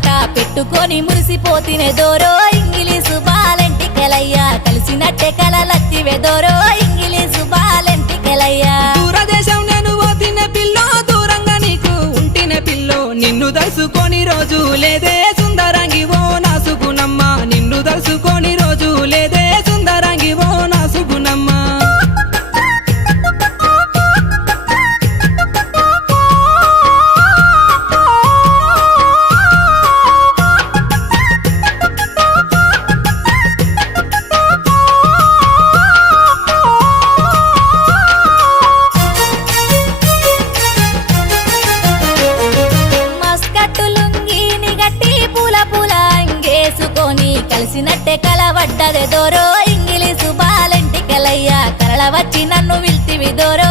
మాట పెట్టుకొని మురిసిపోతినే దోరో ఇంగిలీసు బాలెంటికెలయ్యా కలిసినట్టే కలలత్తివే దోరో ఇంగిలీసు బాలెంటికెలయ్యా దూరదేశం నేను పోతిన పిల్లో దూరంగా నీకు ఉంటిన పిల్లో నిన్ను తలుసుకొని రోజు లేదే సుందరంగి ఓ నా సుగుణమ్మ నిన్ను తలుసుకొని రోజు లేదే సుందరంగి ఓ నా సుగుణమ్మ కలిసినట్టే కలవడ్డదే దోరో ఇంగిలీసు బాలెంటికెలయ్యా కలల వచ్చి నన్ను విల్తివి దోరో